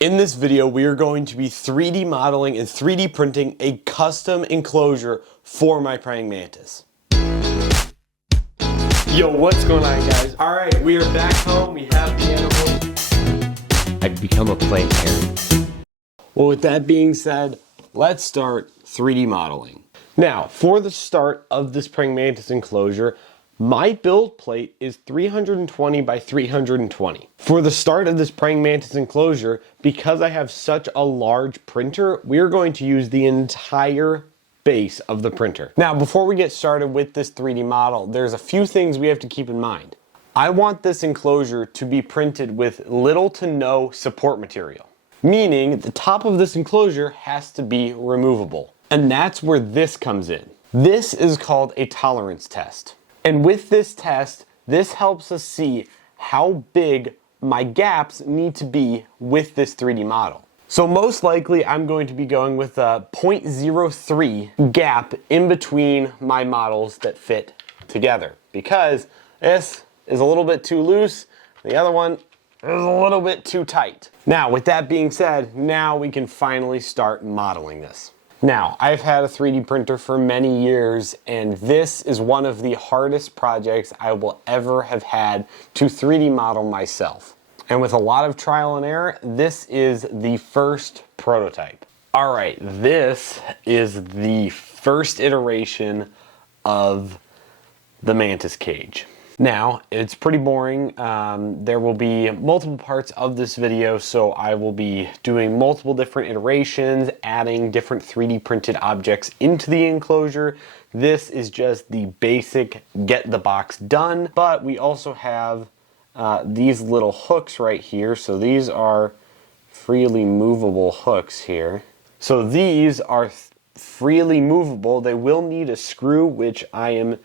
In this video, we are going to be 3D modeling and 3D printing a custom enclosure for my praying mantis. Yo, what's going on, guys? All right, we are back home. We have the animals. I'd become a plant parent. Well, with that being said, let's start 3D modeling. Now, for the start of this praying mantis enclosure, my build plate is 320 by 320. For the start of this praying mantis enclosure, because I have such a large printer, we are going to use the entire base of the printer. Now, before we get started with this 3D model, there's a few things we have to keep in mind. I want this enclosure to be printed with little to no support material, meaning the top of this enclosure has to be removable. And that's where this comes in. This is called a tolerance test. And with this test, this helps us see how big my gaps need to be with this 3D model. So most likely I'm going to be going with a 0.03 gap in between my models that fit together, because this is a little bit too loose, the other one is a little bit too tight. Now, with that being said, now we can finally start modeling this. Now, I've had a 3D printer for many years, and this is one of the hardest projects I will ever have had to 3D model myself. And with a lot of trial and error, this is the first prototype. All right, this is the first iteration of the mantis cage. Now, it's pretty boring. There will be multiple parts of this video, so I will be doing multiple different iterations, adding different 3D printed objects into the enclosure. This is just the basic get the box done, but we also have these little hooks right here. So these are freely movable hooks here. So these are freely movable. They will need a screw, which I am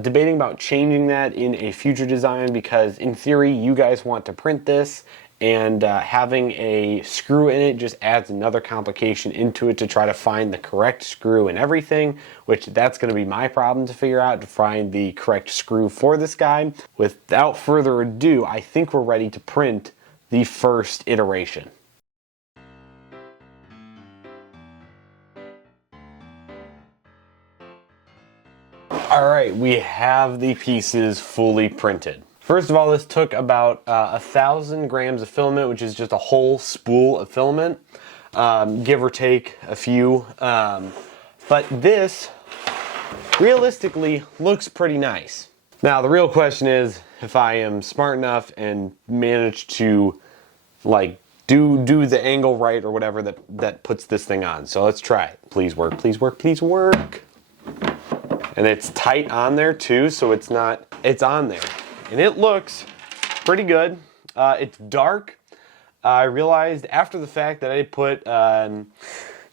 debating about changing that in a future design, because in theory you guys want to print this, and having a screw in it just adds another complication into it to try to find the correct screw and everything, which that's going to be my problem to figure out, to find the correct screw for this guy. Without further ado, I think we're ready to print the first iteration. All right, we have the pieces fully printed. First of all, this took about 1,000 grams of filament, which is just a whole spool of filament, give or take a few. But this, realistically, looks pretty nice. Now, the real question is if I am smart enough and manage to, like, do the angle right or whatever that puts this thing on. So let's try it. Please work, please work, please work. And it's tight on there too, so it's on there. And it looks pretty good. It's dark. I realized after the fact that I put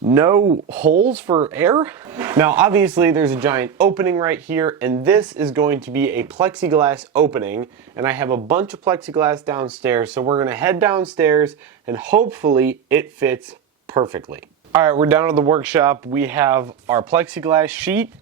no holes for air. Now, obviously there's a giant opening right here, and this is going to be a plexiglass opening, and I have a bunch of plexiglass downstairs, so we're gonna head downstairs and hopefully it fits perfectly. All right, we're down at the workshop. We have our plexiglass sheet.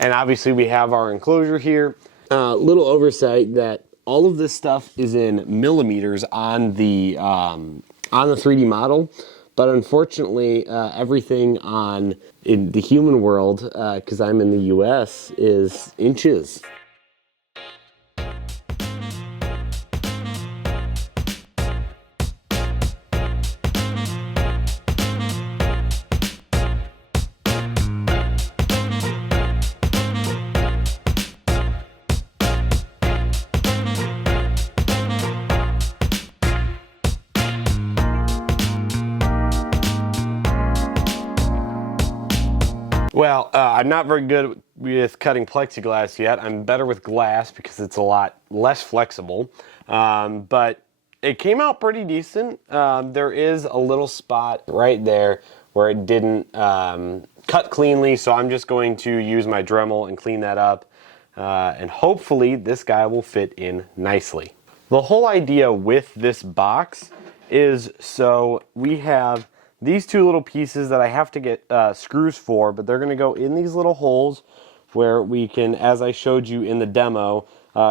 And obviously we have our enclosure here. Little oversight that all of this stuff is in millimeters on the 3D model, but unfortunately everything in the human world, because I'm in the US, is inches. Well, I'm not very good with cutting plexiglass yet. I'm better with glass because it's a lot less flexible, but it came out pretty decent. There is a little spot right there where it didn't cut cleanly, so I'm just going to use my Dremel and clean that up, and hopefully this guy will fit in nicely. The whole idea with this box is, so we have these two little pieces that I have to get screws for, but they're going to go in these little holes where we can, as I showed you in the demo,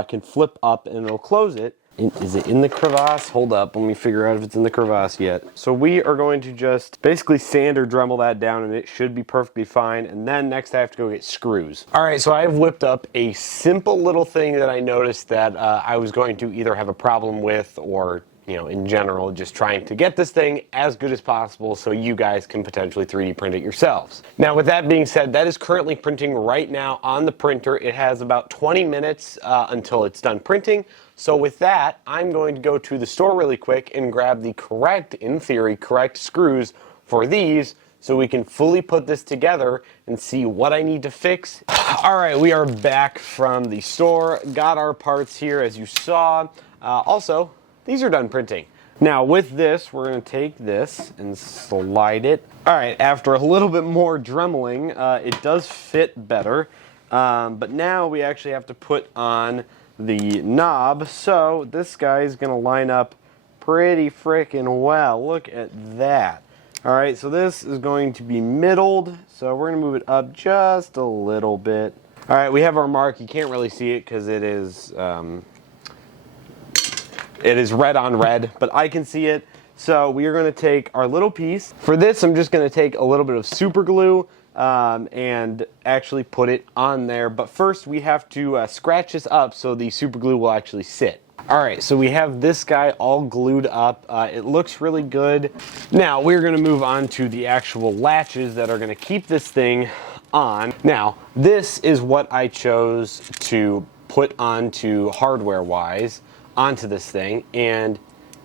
can flip up and it'll close it. Is it in the crevasse? Hold up, let me figure out if it's in the crevasse yet. So we are going to just basically sand or Dremel that down and it should be perfectly fine. And then next I have to go get screws. All right, so I have whipped up a simple little thing that I noticed that I was going to either have a problem with or, you know, in general, just trying to get this thing as good as possible so you guys can potentially 3D print it yourselves. Now, with that being said, that is currently printing right now on the printer. It has about 20 minutes until it's done printing. So with that, I'm going to go to the store really quick and grab the correct, in theory, correct screws for these so we can fully put this together and see what I need to fix. All right, we are back from the store. Got our parts here, as you saw. Also, these are done printing. Now with this, we're gonna take this and slide it. All right, after a little bit more dremeling, it does fit better. But now we actually have to put on the knob. So this guy is gonna line up pretty freaking well. Look at that. All right, so this is going to be middled. So we're gonna move it up just a little bit. All right, we have our mark. You can't really see it because it is red on red, but I can see it. So we are going to take our little piece. For this, I'm just going to take a little bit of super glue and actually put it on there. But first, we have to scratch this up so the super glue will actually sit. All right, so we have this guy all glued up. It looks really good. Now, we're going to move on to the actual latches that are going to keep this thing on. Now, this is what I chose to put onto hardware-wise onto this thing, and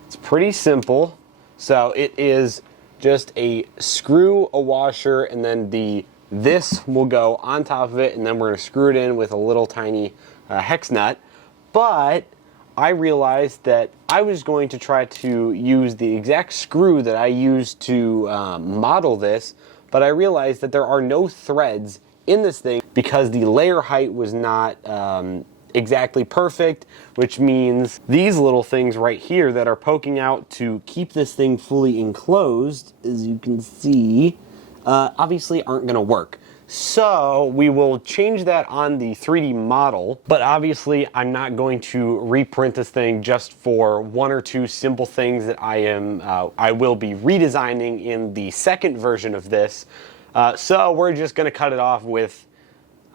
it's pretty simple. So it is just a screw, a washer, and then this will go on top of it, and then we're going to screw it in with a little tiny hex nut. But I realized that I was going to try to use the exact screw that I used to model this, but I realized that there are no threads in this thing because the layer height was not exactly perfect, which means these little things right here that are poking out to keep this thing fully enclosed, as you can see, obviously aren't going to work. So we will change that on the 3D model, but obviously I'm not going to reprint this thing just for one or two simple things that I will be redesigning in the second version of this. So we're just going to cut it off with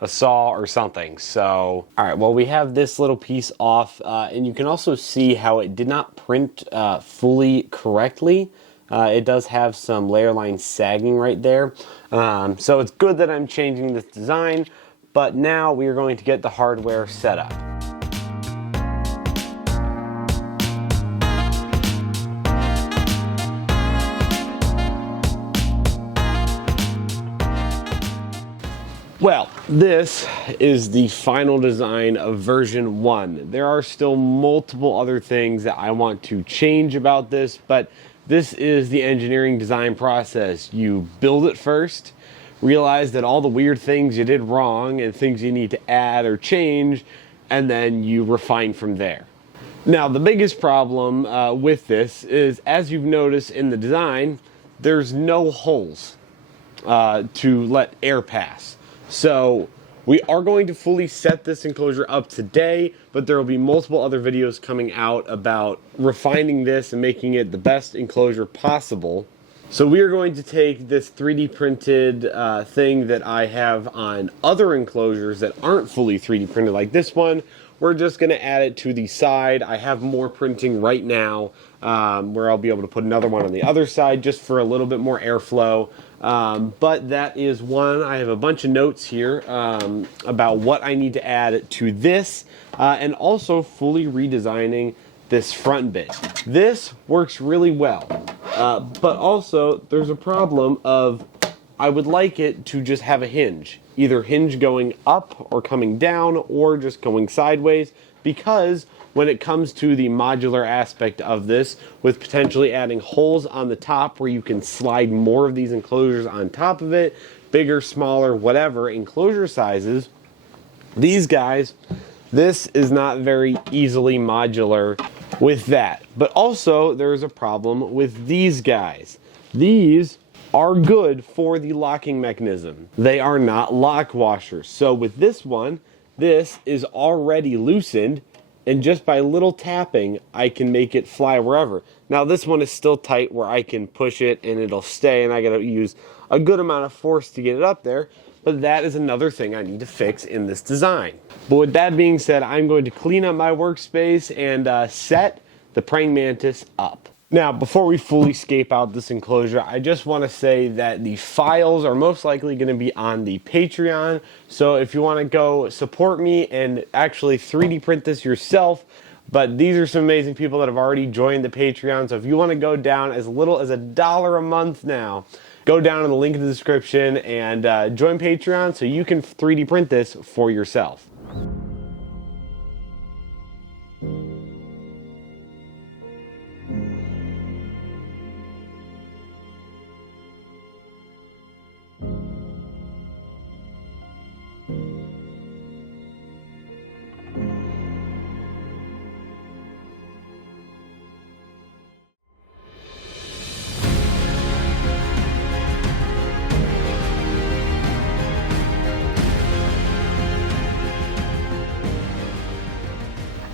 a saw or something. So, all right, well, we have this little piece off, and you can also see how it did not print fully correctly. It does have some layer lines sagging right there. So it's good that I'm changing this design, but now we are going to get the hardware set up. Well, this is the final design of version 1. There are still multiple other things that I want to change about this, but this is the engineering design process. You build it first, realize that all the weird things you did wrong and things you need to add or change, and then you refine from there. Now, the biggest problem with this is, as you've noticed in the design, there's no holes to let air pass. So we are going to fully set this enclosure up today, but there will be multiple other videos coming out about refining this and making it the best enclosure possible. So we are going to take this 3D printed thing that I have on other enclosures that aren't fully 3D printed like this one. We're just going to add it to the side. I have more printing right now where I'll be able to put another one on the other side just for a little bit more airflow. But that is one. I have a bunch of notes here about what I need to add to this and also fully redesigning this front bit. This works really well, but also there's a problem of I would like it to just have a hinge. Either hinge going up or coming down or just going sideways, because when it comes to the modular aspect of this, with potentially adding holes on the top where you can slide more of these enclosures on top of it, bigger, smaller, whatever enclosure sizes, these guys, this is not very easily modular with that. But also there's a problem with these guys. These are good for the locking mechanism. They are not lock washers. So with this one, this is already loosened and just by little tapping, I can make it fly wherever. Now this one is still tight where I can push it and it'll stay, and I gotta use a good amount of force to get it up there, but that is another thing I need to fix in this design. But with that being said, I'm going to clean up my workspace and set the praying mantis up. Now, before we fully scape out this enclosure, I just want to say that the files are most likely going to be on the Patreon. So if you want to go support me and actually 3D print this yourself, but these are some amazing people that have already joined the Patreon. So if you want to go down as little as $1 a month now, go down in the link in the description and join Patreon so you can 3D print this for yourself.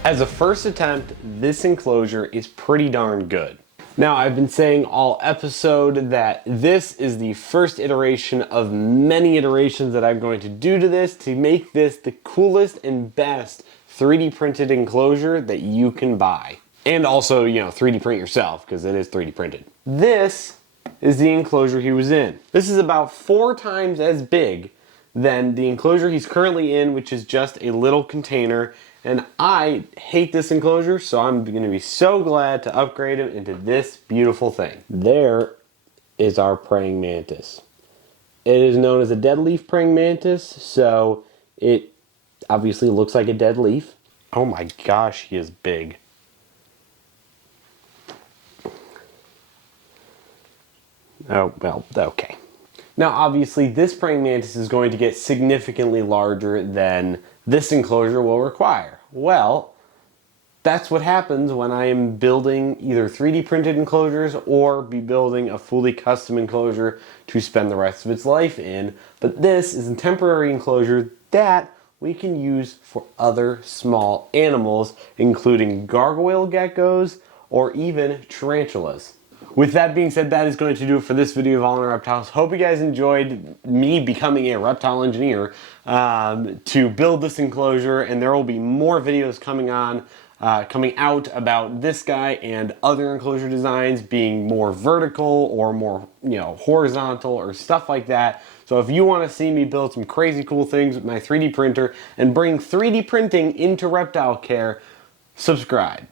As a first attempt, this enclosure is pretty darn good. Now, I've been saying all episode that this is the first iteration of many iterations that I'm going to do to this to make this the coolest and best 3D printed enclosure that you can buy. And also, 3D print yourself, because it is 3D printed. This is the enclosure he was in. This is about 4 times as big than the enclosure he's currently in, which is just a little container. And I hate this enclosure, so I'm going to be so glad to upgrade him into this beautiful thing. There is our praying mantis. It is known as a dead leaf praying mantis, so it obviously looks like a dead leaf. Oh my gosh, he is big. Oh, well, okay. Now, obviously, this praying mantis is going to get significantly larger than this enclosure will require. Well, that's what happens when I am building either 3D printed enclosures or be building a fully custom enclosure to spend the rest of its life in. But this is a temporary enclosure that we can use for other small animals, including gargoyle geckos or even tarantulas. With that being said, that is going to do it for this video of All in Reptiles. Hope you guys enjoyed me becoming a reptile engineer to build this enclosure, and there will be more videos coming out about this guy and other enclosure designs being more vertical or more horizontal or stuff like that. So if you want to see me build some crazy cool things with my 3D printer and bring 3D printing into reptile care, subscribe.